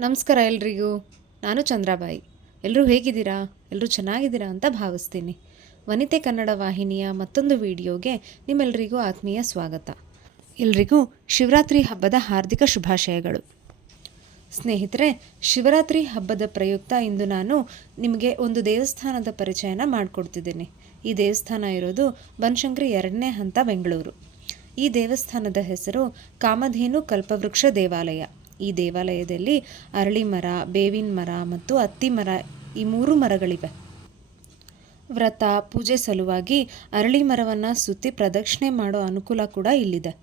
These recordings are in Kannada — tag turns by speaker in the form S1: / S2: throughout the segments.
S1: ನಮಸ್ಕಾರ ಎಲ್ರಿಗೂ. ನಾನು ಚಂದ್ರಾಬಾಯಿ. ಎಲ್ಲರೂ ಹೇಗಿದ್ದೀರಾ? ಎಲ್ಲರೂ ಚೆನ್ನಾಗಿದ್ದೀರಾ ಅಂತ ಭಾವಿಸ್ತೀನಿ. ವನಿತೆ ಕನ್ನಡ ವಾಹಿನಿಯ ಮತ್ತೊಂದು ವಿಡಿಯೋಗೆ ನಿಮ್ಮೆಲ್ಲರಿಗೂ ಆತ್ಮೀಯ ಸ್ವಾಗತ. ಎಲ್ರಿಗೂ ಶಿವರಾತ್ರಿ ಹಬ್ಬದ ಹಾರ್ದಿಕ ಶುಭಾಶಯಗಳು. ಸ್ನೇಹಿತರೆ, ಶಿವರಾತ್ರಿ ಹಬ್ಬದ ಪ್ರಯುಕ್ತ ಇಂದು ನಾನು ನಿಮಗೆ ಒಂದು ದೇವಸ್ಥಾನದ ಪರಿಚಯನ ಮಾಡಿಕೊಡ್ತಿದ್ದೀನಿ. ಈ ದೇವಸ್ಥಾನ ಇರೋದು ಬನಶಂಕರಿ ಎರಡನೇ ಹಂತ, ಬೆಂಗಳೂರು. ಈ ದೇವಸ್ಥಾನದ ಹೆಸರು ಕಾಮಧೇನು ಕಲ್ಪವೃಕ್ಷ ದೇವಾಲಯ. ಈ ದೇವಾಲಯದಲ್ಲಿ ಅರಳಿ ಮರ, ಬೇವಿನ ಮರ ಮತ್ತು ಅತ್ತಿ ಮರ ಈ ಮೂರು ಮರಗಳಿವೆ. ವ್ರತ, ಪೂಜೆ ಸಲುವಾಗಿ ಅರಳಿ ಮರವನ್ನು ಸುತ್ತಿ ಪ್ರದಕ್ಷಿಣೆ ಮಾಡೋ ಅನುಕೂಲ ಕೂಡ ಇಲ್ಲಿದೆ.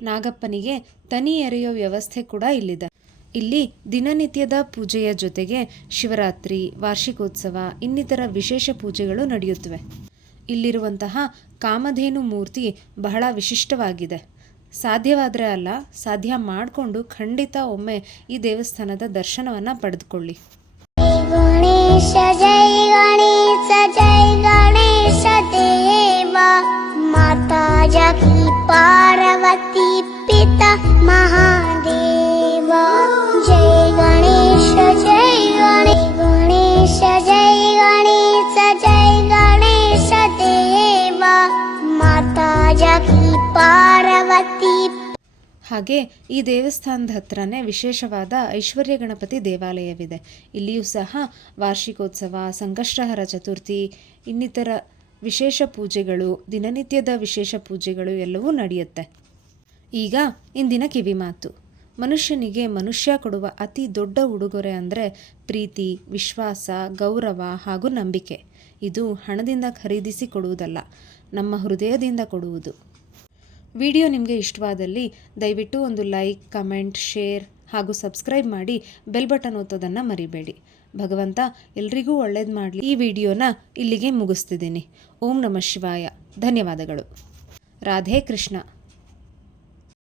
S1: ನಾಗಪ್ಪನಿಗೆ ತನಿ ಎರೆಯೋ ವ್ಯವಸ್ಥೆ ಕೂಡ ಇಲ್ಲಿದೆ. ಇಲ್ಲಿ ದಿನನಿತ್ಯದ ಪೂಜೆಯ ಜೊತೆಗೆ ಶಿವರಾತ್ರಿ, ವಾರ್ಷಿಕೋತ್ಸವ, ಇನ್ನಿತರ ವಿಶೇಷ ಪೂಜೆಗಳು ನಡೆಯುತ್ತವೆ. ಇಲ್ಲಿರುವಂತಹ ಕಾಮಧೇನು ಮೂರ್ತಿ ಬಹಳ ವಿಶಿಷ್ಟವಾಗಿದೆ. ಸಾಧ್ಯವಾದರೆ ಅಲ್ಲ, ಸಾಧ್ಯ ಮಾಡಿಕೊಂಡು ಖಂಡಿತ ಒಮ್ಮೆ ಈ ದೇವಸ್ಥಾನದ ದರ್ಶನವನ್ನ ಪಡೆದುಕೊಳ್ಳಿ.
S2: ಪಾರ್ವತಿ ಪಿತ ಮಹಾದೇವ. ಜಯ ಗಣೇಶ ಜಯ ಗಣೇಶ ಗಣೇಶ ಜಯ ಗಣೇಶ ಜಯ ಗಣೇಶ ದೇವ. ಮಾತಾ ಜಾಕಿ ಪಾರ್ವತಿ.
S1: ಹಾಗೆ ಈ ದೇವಸ್ಥಾನದ ಹತ್ರನೇ ವಿಶೇಷವಾದ ಐಶ್ವರ್ಯ ಗಣಪತಿ ದೇವಾಲಯವಿದೆ. ಇಲ್ಲಿಯೂ ಸಹ ವಾರ್ಷಿಕೋತ್ಸವ, ಸಂಕಷ್ಟಹರ ಚತುರ್ಥಿ, ಇನ್ನಿತರ ವಿಶೇಷ ಪೂಜೆಗಳು, ದಿನನಿತ್ಯದ ವಿಶೇಷ ಪೂಜೆಗಳು ಎಲ್ಲವೂ ನಡೆಯುತ್ತೆ. ಈಗ ಇಂದಿನ ಕಿವಿ ಮಾತು. ಮನುಷ್ಯನಿಗೆ ಮನುಷ್ಯ ಕೊಡುವ ಅತಿ ದೊಡ್ಡ ಉಡುಗೊರೆ ಅಂದರೆ ಪ್ರೀತಿ, ವಿಶ್ವಾಸ, ಗೌರವ ಹಾಗೂ ನಂಬಿಕೆ. ಇದು ಹಣದಿಂದ ಖರೀದಿಸಿ ಕೊಡುವುದಲ್ಲ, ನಮ್ಮ ಹೃದಯದಿಂದ ಕೊಡುವುದು. ವಿಡಿಯೋ ನಿಮಗೆ ಇಷ್ಟವಾದಲ್ಲಿ ದಯವಿಟ್ಟು ಒಂದು ಲೈಕ್, ಕಮೆಂಟ್, ಶೇರ್ ಹಾಗೂ ಸಬ್ಸ್ಕ್ರೈಬ್ ಮಾಡಿ ಬೆಲ್ ಬಟನ್ ಒತ್ತೋದನ್ನು ಮರಿಬೇಡಿ. ಭಗವಂತ ಎಲ್ರಿಗೂ ಒಳ್ಳೇದು ಮಾಡಲಿ. ಈ ವಿಡಿಯೋನ ಇಲ್ಲಿಗೆ ಮುಗಿಸ್ತಿದ್ದೀನಿ. ಓಂ ನಮಃ ಶಿವಾಯ. ಧನ್ಯವಾದಗಳು. ರಾಧೇ ಕೃಷ್ಣ.